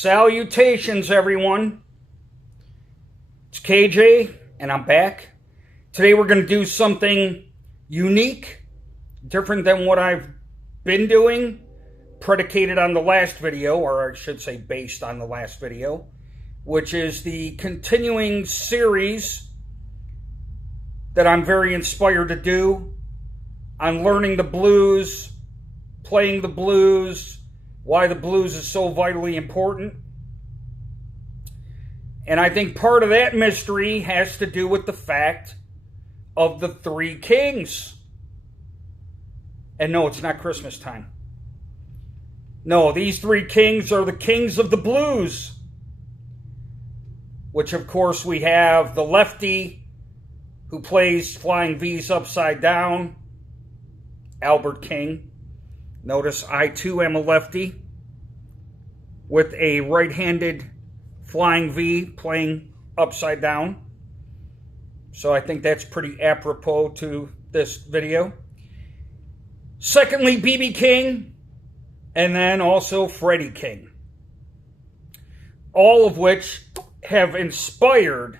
Salutations, everyone. It's KJ, and I'm back. Today we're going to do something unique, different than what I've been doing, predicated on the last video, or I should say based on the last video, which is the continuing series that I'm very inspired to do on learning the blues, playing the blues, why the blues is so vitally important. And I think part of that mystery has to do with the fact of the three kings. And no, it's not Christmas time. No, these three kings are the kings of the blues. Which, of course, we have the lefty who plays flying V's upside down, Albert King. Notice I too am a lefty with a right-handed flying V playing upside down. So I think that's pretty apropos to this video. Secondly, B.B. King, and then also Freddy King. All of which have inspired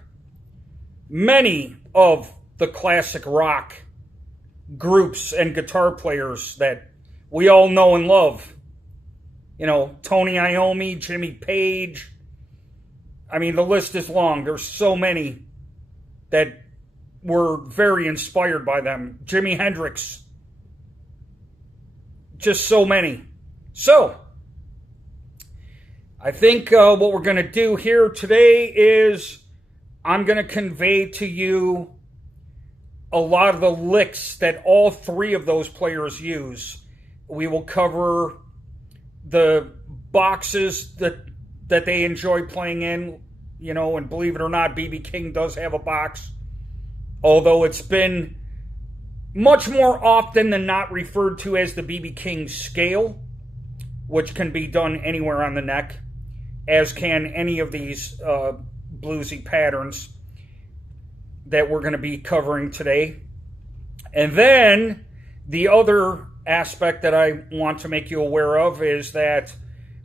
many of the classic rock groups and guitar players that we all know and love. You know, Tony Iommi, Jimmy Page. I mean, the list is long. There's so many that were very inspired by them. Jimi Hendrix. Just so many. So, I think what we're going to do here today is I'm going to convey to you a lot of the licks that all three of those players use. We will cover the boxes that they enjoy playing in, you know, and believe it or not, B.B. King does have a box. Although it's been much more often than not referred to as the B.B. King scale, which can be done anywhere on the neck, as can any of these bluesy patterns that we're going to be covering today. And then the other aspect that I want to make you aware of is that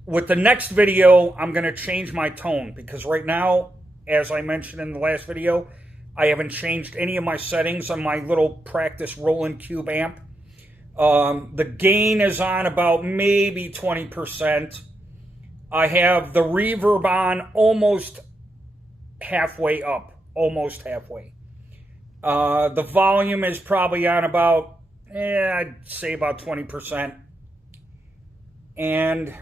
with the next video, I'm going to change my tone, because right now, as I mentioned in the last video, I haven't changed any of my settings on my little practice Roland Cube amp. The gain is on about maybe 20%. I have the reverb on almost halfway up, almost halfway. The volume is probably on about, I'd say about 20%. And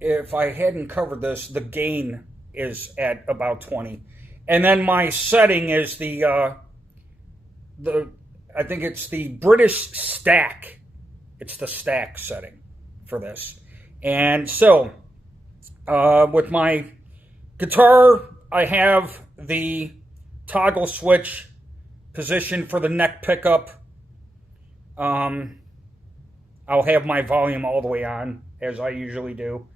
if I hadn't covered this, the gain is at about 20. And then my setting is I think it's the British stack. It's the stack setting for this. And so, with my guitar, I have the toggle switch position for the neck pickup. I'll have my volume all the way on, as I usually do.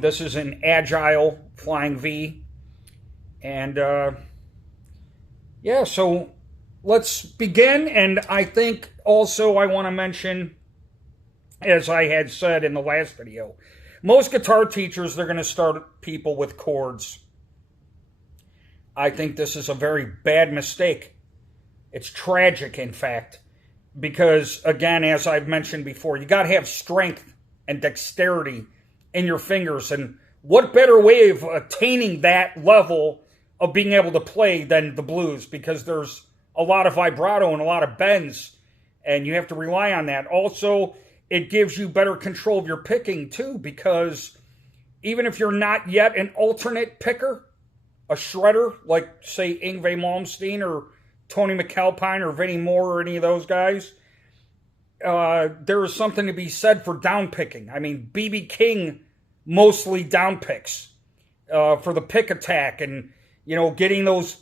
This is an Agile flying V. And, yeah, so let's begin. And I think also I want to mention, as I had said in the last video, most guitar teachers, they're going to start people with chords. I think this is a very bad mistake. It's tragic, in fact, because, again, as I've mentioned before, you got to have strength and dexterity in your fingers. And what better way of attaining that level of being able to play than the blues? Because there's a lot of vibrato and a lot of bends, and you have to rely on that. Also, it gives you better control of your picking, too, because even if you're not yet an alternate picker, a shredder, like, say, Yngwie Malmsteen or Tony McAlpine or Vinnie Moore or any of those guys, there is something to be said for down picking. I mean, B.B. King mostly down picks for the pick attack and, you know, getting those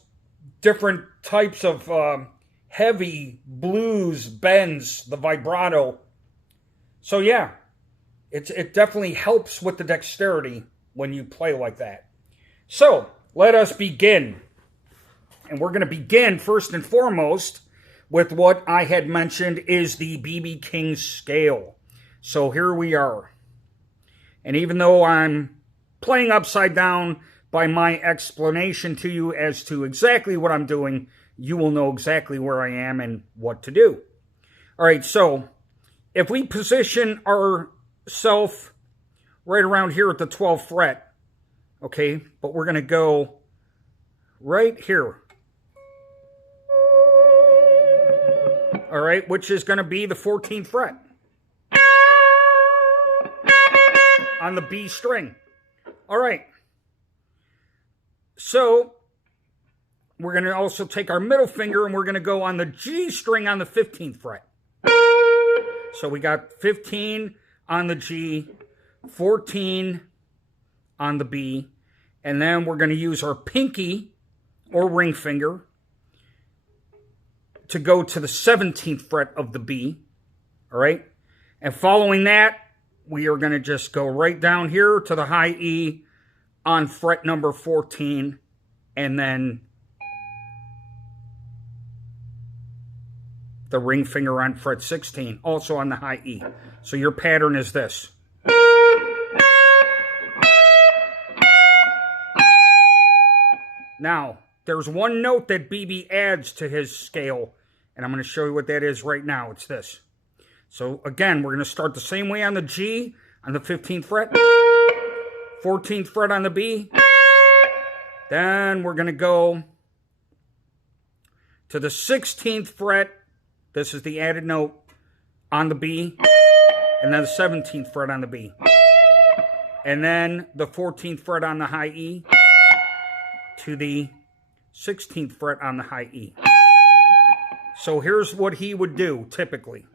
different types of heavy blues bends, the vibrato. So, yeah, it definitely helps with the dexterity when you play like that. So, let us begin. And we're going to begin, first and foremost, with what I had mentioned is the B.B. King scale. So here we are. And even though I'm playing upside down by my explanation to you as to exactly what I'm doing, you will know exactly where I am and what to do. All right, so if we position ourselves right around here at the 12th fret, okay, but we're going to go right here. All right, which is going to be the 14th fret on the B string. All right. So we're going to also take our middle finger and we're going to go on the G string on the 15th fret. So we got 15 on the G, 14 on the B, and then we're going to use our pinky or ring finger to go to the 17th fret of the B, all right? And following that, we are going to just go right down here to the high E on fret number 14, and then the ring finger on fret 16, also on the high E. So your pattern is this. Now, there's one note that BB adds to his scale, and I'm going to show you what that is right now. It's this. So again, we're going to start the same way on the G, on the 15th fret, 14th fret on the B. Then we're going to go to the 16th fret. This is the added note on the B, and then the 17th fret on the B. And then the 14th fret on the high E to the 16th fret on the high E. So here's what he would do typically.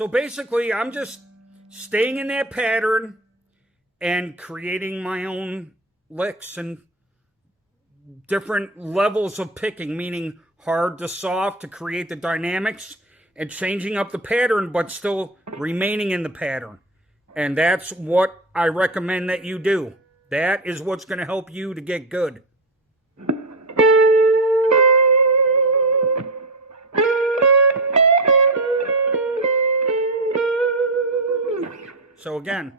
So basically, I'm just staying in that pattern and creating my own licks and different levels of picking, meaning hard to soft to create the dynamics and changing up the pattern, but still remaining in the pattern. And that's what I recommend that you do. That is what's going to help you to get good. So again.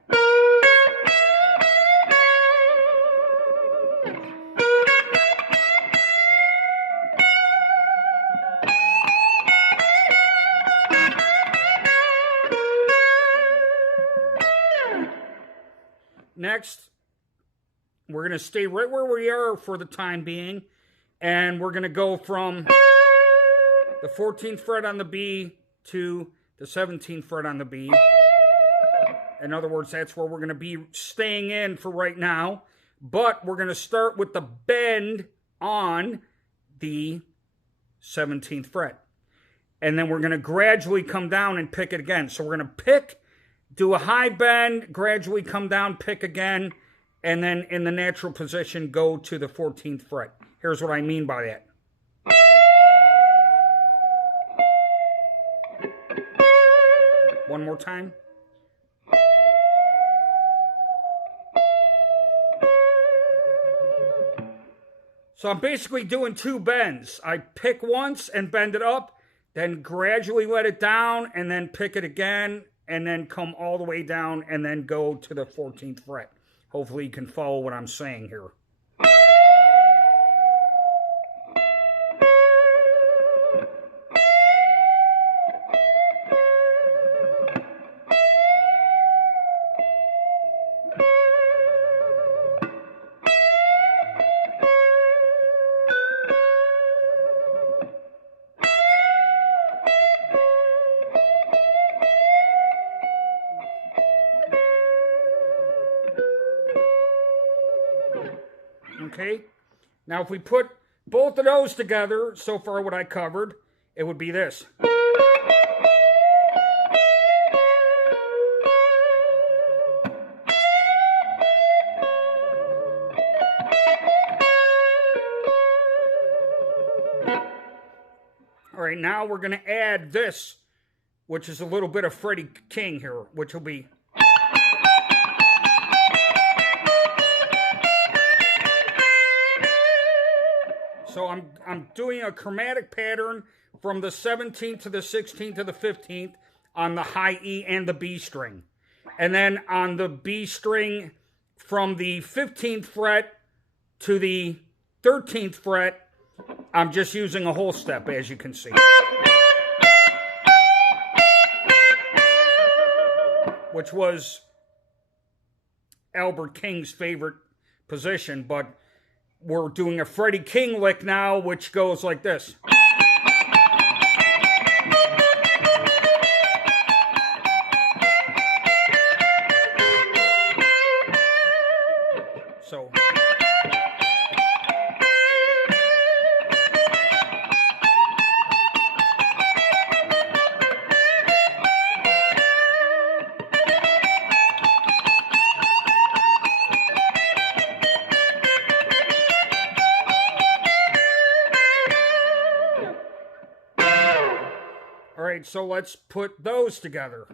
Next, we're going to stay right where we are for the time being, and we're going to go from the 14th fret on the B to the 17th fret on the B. In other words, that's where we're going to be staying in for right now. But we're going to start with the bend on the 17th fret. And then we're going to gradually come down and pick it again. So we're going to pick, do a high bend, gradually come down, pick again, and then in the natural position, go to the 14th fret. Here's what I mean by that. One more time. So I'm basically doing two bends. I pick once and bend it up, then gradually let it down, and then pick it again, and then come all the way down, and then go to the 14th fret. Hopefully you can follow what I'm saying here. Okay, now if we put both of those together, so far what I covered, it would be this. All right, now we're going to add this, which is a little bit of Freddy King here, which will be... So I'm doing a chromatic pattern from the 17th to the 16th to the 15th on the high E and the B string. And then on the B string from the 15th fret to the 13th fret, I'm just using a whole step, as you can see. Which was Albert King's favorite position, but we're doing a Freddy King lick now, which goes like this. So... All right, so let's put those together.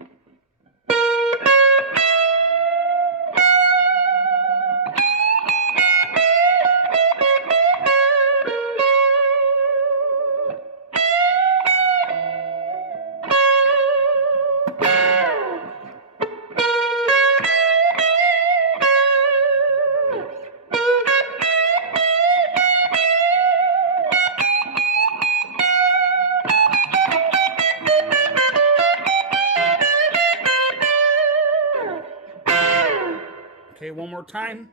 Okay, one more time.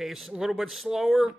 Okay, a little bit slower.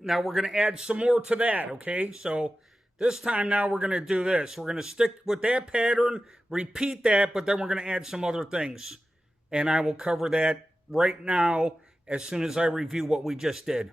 Now we're going to add some more to that, okay? So this time now we're going to do this. We're going to stick with that pattern, repeat that, but then we're going to add some other things. And I will cover that right now as soon as I review what we just did.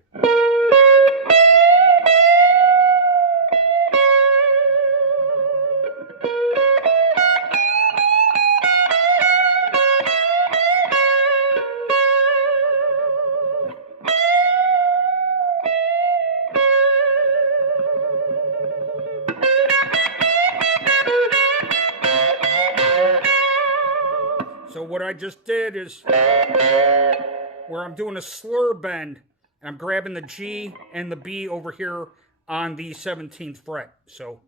So what I just did is where I'm doing a slur bend, and I'm grabbing the G and the B over here on the 17th fret. So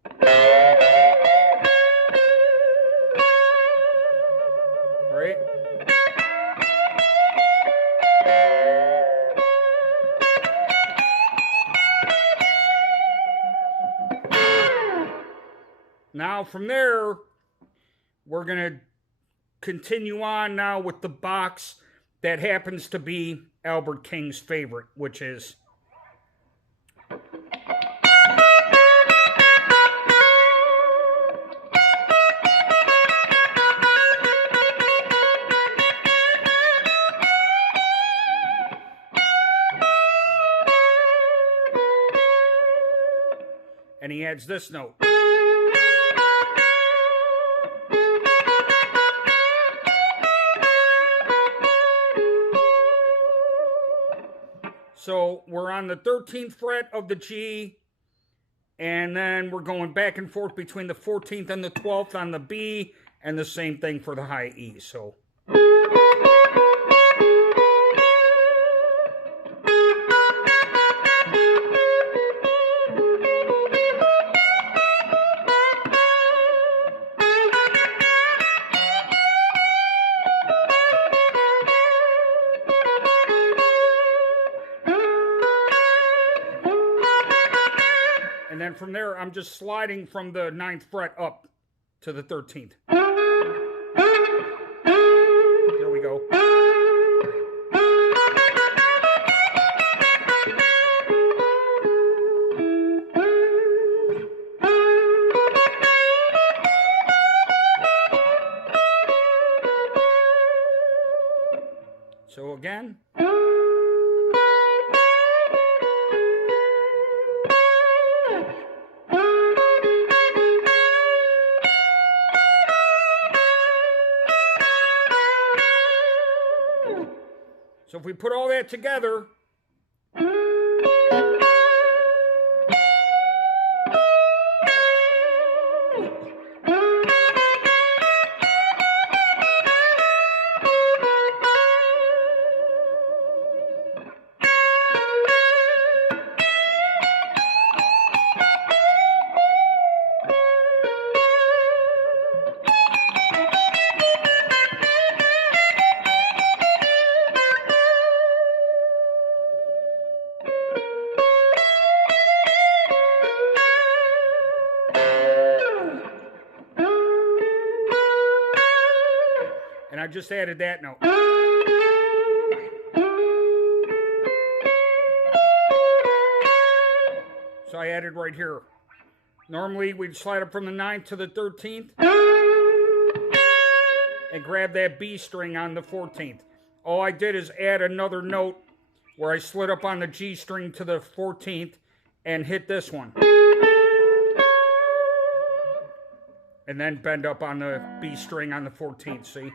now from there, we're going to continue on now with the box that happens to be Albert King's favorite, which is... And he adds this note. So we're on the 13th fret of the G, and then we're going back and forth between the 14th and the 12th on the B, and the same thing for the high E. So... And then from there, I'm just sliding from the 9th fret up to the 13th. There we go. So again. So if we put all that together, and I just added that note. So I added right here. Normally we'd slide up from the 9th to the 13th and grab that B string on the 14th. All I did is add another note where I slid up on the G string to the 14th and hit this one. And then bend up on the B string on the 14th, see?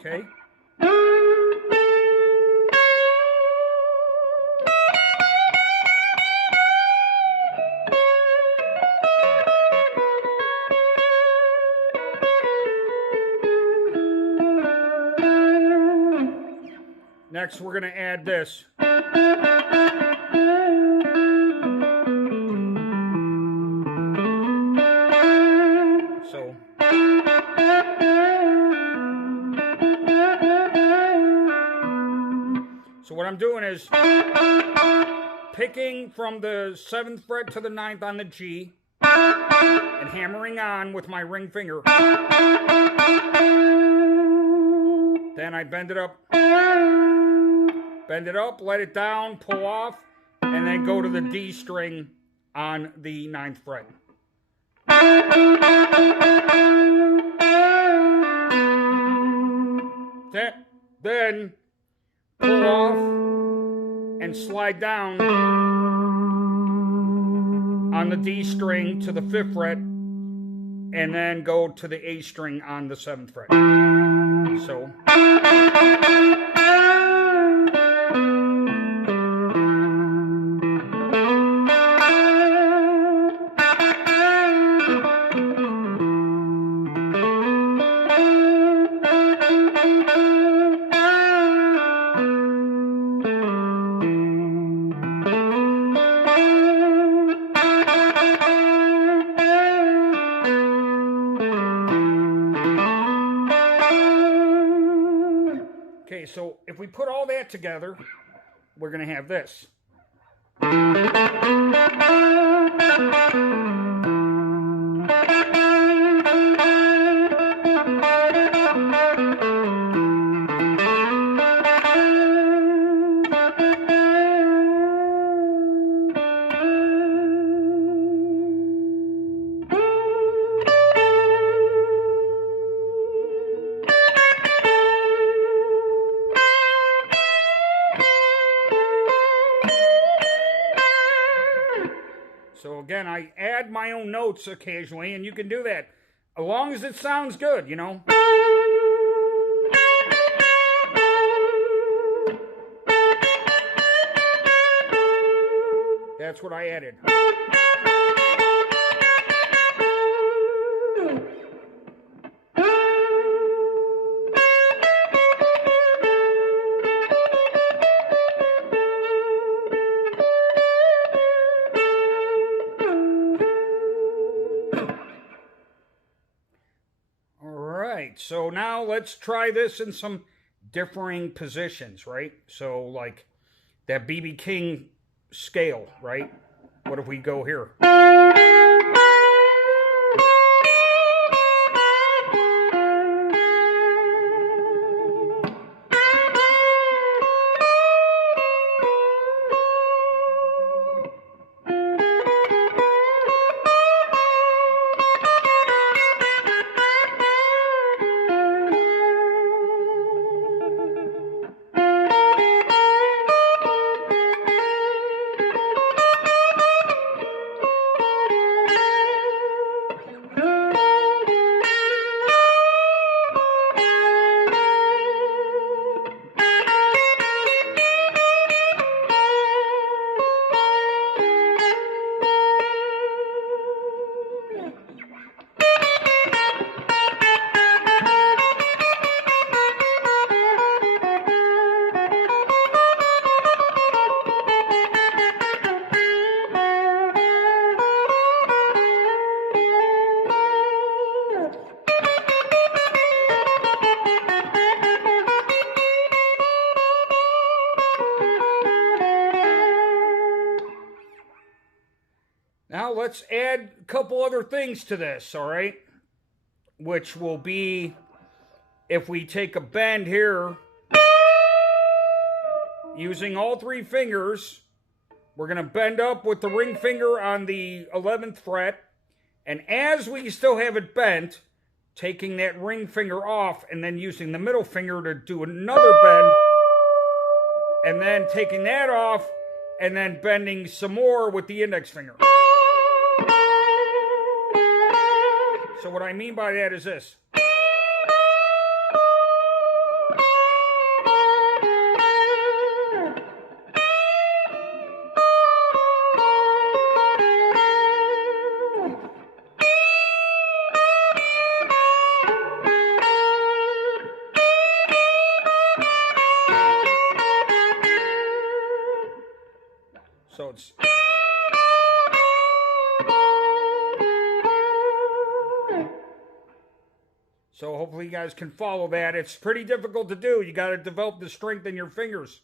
Okay. Next, we're going to add this. So what I'm doing is picking from the 7th fret to the 9th on the G and hammering on with my ring finger. Then I bend it up, let it down, pull off, and then go to the D string on the 9th fret. Then pull off and slide down on the D string to the 5th fret, and then go to the A string on the 7th fret. So... if we put all that together, we're going to have this. So again, I add my own notes occasionally, and you can do that as long as it sounds good, you know. That's what I added. So now let's try this in some differing positions, right? So like that B.B. King scale, right? What if we go here? Now let's add a couple other things to this, all right? Which will be, if we take a bend here, using all three fingers, we're going to bend up with the ring finger on the 11th fret, and as we still have it bent, taking that ring finger off and then using the middle finger to do another bend, and then taking that off and then bending some more with the index finger. So what I mean by that is this. So it's... So hopefully you guys can follow that. It's pretty difficult to do. You got to develop the strength in your fingers.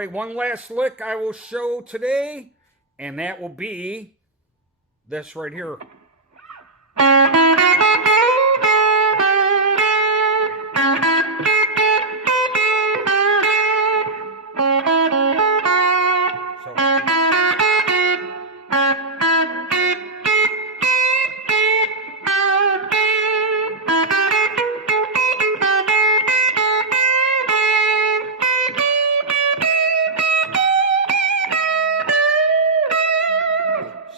right, one last lick I will show today, and that will be this right here.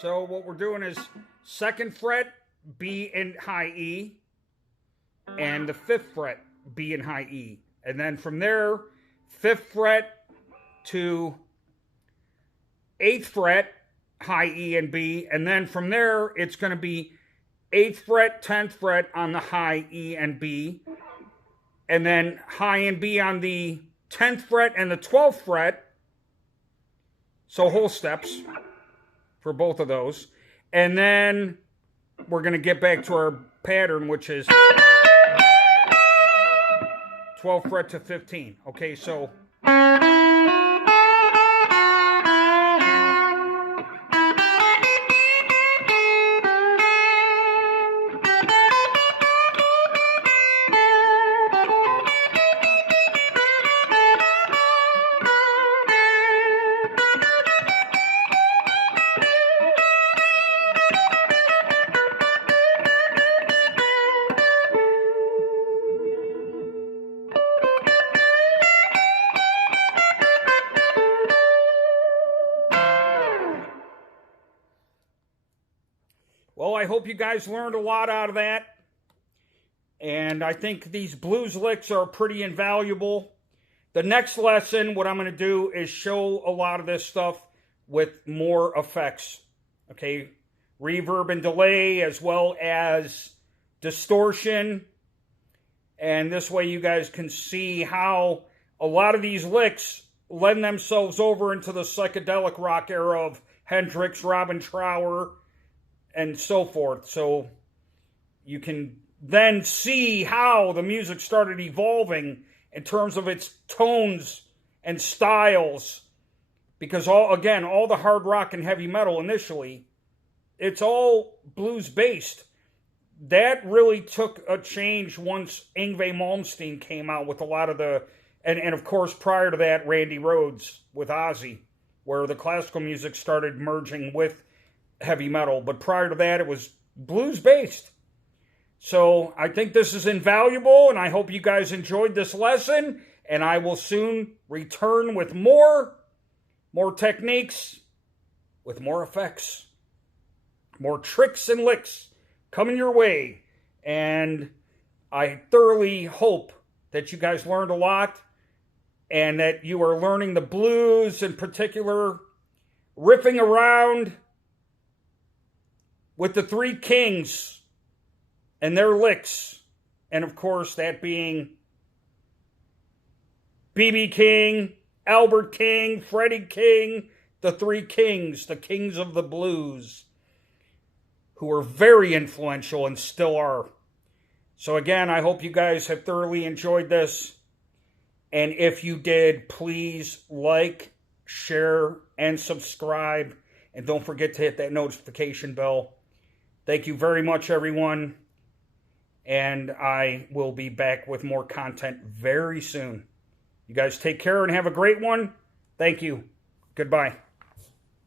So what we're doing is 2nd fret, B in high E, and the 5th fret, B in high E. And then from there, 5th fret to 8th fret, high E and B. And then from there, it's going to be 8th fret, 10th fret on the high E and B. And then high and B on the 10th fret and the 12th fret. So whole steps for both of those. And then we're going to get back to our pattern, which is 12th fret to 15. Okay, so well, I hope you guys learned a lot out of that. And I think these blues licks are pretty invaluable. The next lesson, what I'm going to do is show a lot of this stuff with more effects. Okay, reverb and delay as well as distortion. And this way you guys can see how a lot of these licks lend themselves over into the psychedelic rock era of Hendrix, Robin Trower, and so forth. So you can then see how the music started evolving in terms of its tones and styles. Because all the hard rock and heavy metal initially, it's all blues based. That really took a change once Yngwie Malmsteen came out with a lot of the, and of course prior to that, Randy Rhoads with OZZY, where the classical music started merging with heavy metal. But prior to that, it was blues based. So I think this is invaluable, and I hope you guys enjoyed this lesson, and I will soon return with more techniques, with more effects, more tricks and licks coming your way. And I thoroughly hope that you guys learned a lot, and that you are learning the blues in particular, riffing around with the three kings and their licks. And of course, that being B.B. King, Albert King, Freddy King, the three kings, the kings of the blues, who were very influential and still are. So again, I hope you guys have thoroughly enjoyed this. And if you did, please like, share, and subscribe. And don't forget to hit that notification bell. Thank you very much, everyone. And I will be back with more content very soon. You guys take care and have a great one. Thank you. Goodbye.